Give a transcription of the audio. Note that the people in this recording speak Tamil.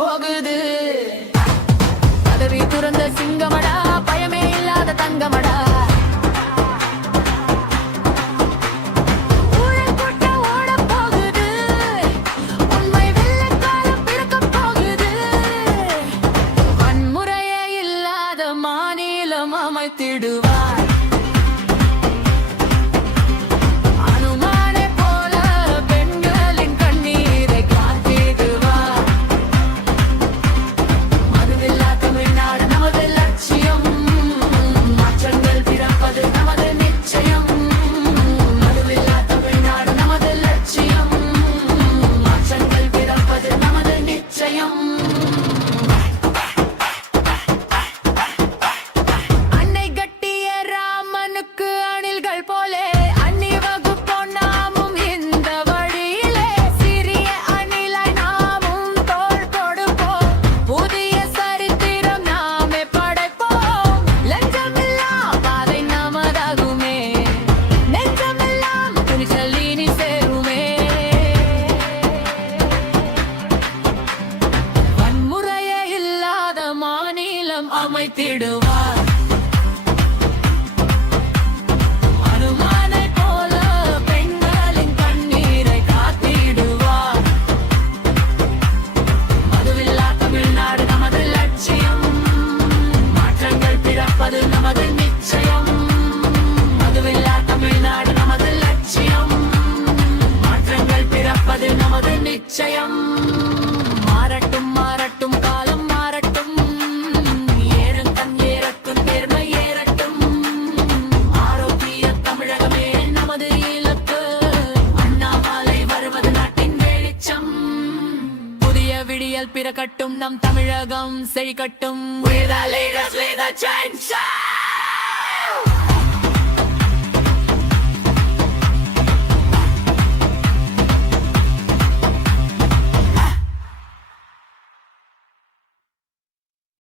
போகுது. பதவி துறந்த சிங்கமடா, பயமே இல்லாத தங்கமடா. அமைத்திடுவார் அனுமானை போல பெண்களின் கண்ணீரை காத்திடுவார். மதுவில்லா தமிழ்நாடு நமது லட்சியம், மாற்றங்கள் பிறப்பது நமது நிச்சயம். மதுவில்லா தமிழ்நாடு நமது லட்சியம், மாற்றங்கள் பிறப்பது நமது நிச்சயம். அமைத்திடுவார் அனுமானை போல பெண்களின் கண்ணீரை காத்திடுவார். மதுவில்லா தமிழ்நாடு நமது லட்சியம், மாற்றங்கள் பிறப்பது நமது நிச்சயம். மதுவில்லா தமிழ்நாடு நமது லட்சியம், மாற்றங்கள் பிறப்பது நமது நிச்சயம். மாறட்டும் மாறட்டும் காலம் மாறட்டும், விடியல் பிறக்கட்டும், நம் தமிழகம் செழிக்கட்டும்.